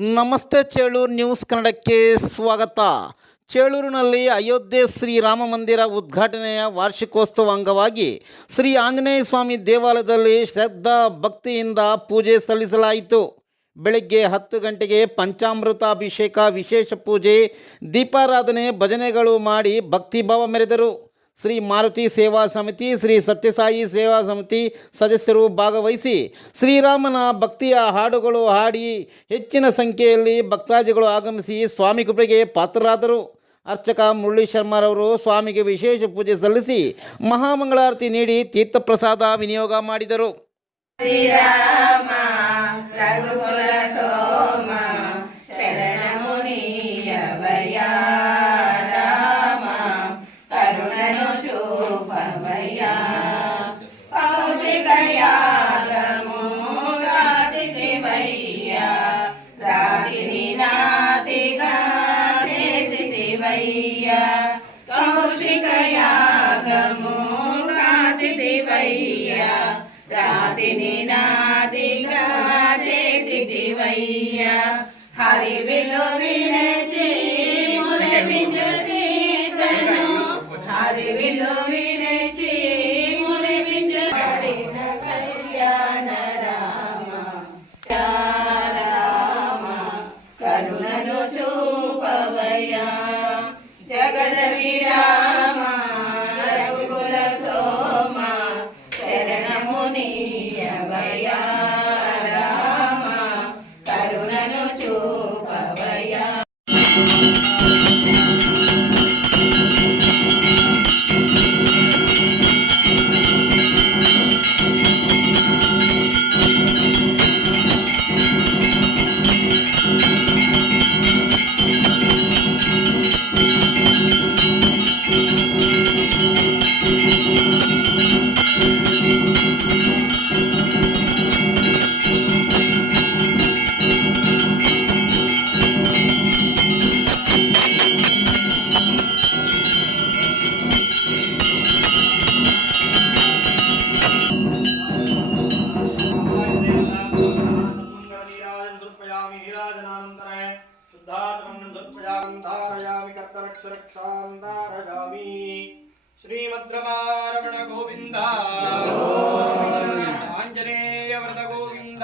ನಮಸ್ತೆ ಚೇಳೂರು ನ್ಯೂಸ್ ಕನ್ನಡಕ್ಕೆ ಸ್ವಾಗತ. ಚೇಳೂರಿನಲ್ಲಿ ಅಯೋಧ್ಯೆ ಶ್ರೀರಾಮ ಮಂದಿರ ಉದ್ಘಾಟನೆಯ ವಾರ್ಷಿಕೋತ್ಸವ ಅಂಗವಾಗಿ ಶ್ರೀ ಆಂಜನೇಯ ಸ್ವಾಮಿ ದೇವಾಲಯದಲ್ಲಿ ಶ್ರದ್ಧಾ ಭಕ್ತಿಯಿಂದ ಪೂಜೆ ಸಲ್ಲಿಸಲಾಯಿತು. ಬೆಳಗ್ಗೆ ಹತ್ತು ಗಂಟೆಗೆ ಪಂಚಾಮೃತ ಅಭಿಷೇಕ, ವಿಶೇಷ ಪೂಜೆ, ದೀಪಾರಾಧನೆ, ಭಜನೆಗಳು ಮಾಡಿ ಭಕ್ತಿಭಾವ ಮೆರೆದರು. ಶ್ರೀ ಮಾರುತಿ ಸೇವಾ ಸಮಿತಿ, ಶ್ರೀ ಸತ್ಯಸಾಯಿ ಸೇವಾ ಸಮಿತಿ ಸದಸ್ಯರು ಭಾಗವಹಿಸಿ ಶ್ರೀರಾಮನ ಭಕ್ತಿಯ ಹಾಡುಗಳು ಹಾಡಿ ಹೆಚ್ಚಿನ ಸಂಖ್ಯೆಯಲ್ಲಿ ಭಕ್ತಾದಿಗಳು ಆಗಮಿಸಿ ಸ್ವಾಮಿ ಕೃಪೆಗೆ ಪಾತ್ರರಾದರು. ಅರ್ಚಕ ಮುರಳಿ ಶರ್ಮರವರು ಸ್ವಾಮಿಗೆ ವಿಶೇಷ ಪೂಜೆ ಸಲ್ಲಿಸಿ ಮಹಾಮಂಗಳಾರತಿ ನೀಡಿ ತೀರ್ಥಪ್ರಸಾದ ವಿನಿಯೋಗ ಮಾಡಿದರು. కాచితివయ్యా రాతిని నాదిగా చేసితివయ్యా హరి విలు విరచి మురిపించు సీతను హరి విలు విరచి మురిపించు పడిన కళ్యాణ రామ. రామ కరుణను చూపవయ్యా. జగద విరా समर्पयामि नीराजनानन्तरे शुद्धात्मनं समर्पयामि धारयामि कर्तरक्षरक्षां धारयामि श्रीमद्रमारमण गोविन्द आञ्जनेय व्रत गोविन्द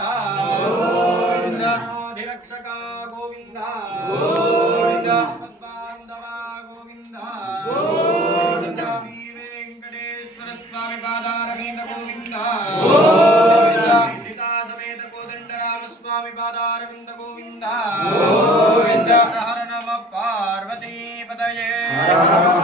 अधिरक्षक गोविन्द हर हर नमः पार्वती पतये